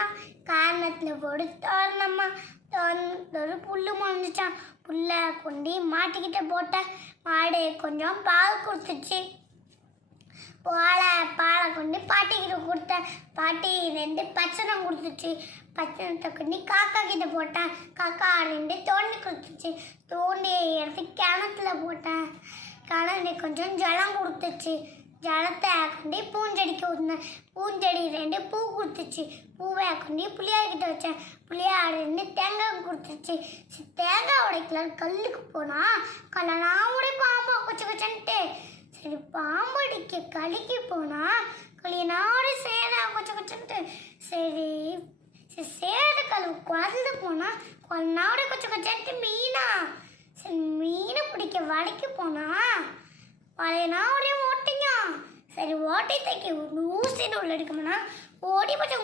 காரணம்மா காரணத்தில் போடு தோரணம்மா தோரணத்தோடு புல்லு முளைஞ்சிச்சான் புல்லை கொண்டு மாட்டிக்கிட்ட போட்ட மாடு கொஞ்சம் பால் கொடுத்துச்சு பாலை கொண்டு பாட்டிக்கிட்ட கொடுத்தேன் பாட்டி 2 பச்சனம் கொடுத்துச்சு பச்சனத்தை கொண்டு காக்கா கிட்ட போட்டேன் காக்கா 2 தோண்டி கொடுத்துச்சு தோண்டி எடுத்து கிணத்துல போட்டேன் கிணறு கொஞ்சம் ஜலம் கொடுத்துச்சு ஜலத்தை கொண்டு பூஞ்செடிக்கு ஊற்றினேன் பூஞ்செடி 2 பூ கொடுத்துச்சு பூவை கொண்டு புளியார்கிட்ட வச்சேன் புளியார் 2 தேங்காய் கொடுத்துச்சு தேங்காய் உடைக்கல கல்லுக்கு போனால் கல்லெல்லாம் உடைப்பாம்பா கொச்சு கொச்சன்ட்டு சரி பாம்படிக்க களிக்கு போனால் களியனாடு சேரா கொச்ச கொச்சன்ட்டு சரி சேரு கழுவு குழந்து போனால் கொன்னாடு கொச்ச கொச்சன்ட்டு மீனா சரி மீனை பிடிக்க வலைக்கு போனால் வலையனா ஒரே ஓட்டிங்க சரி ஓட்டை தைக்க ஊசின்னு உள்ள எடுக்கணும்னா ஓடி போச்சு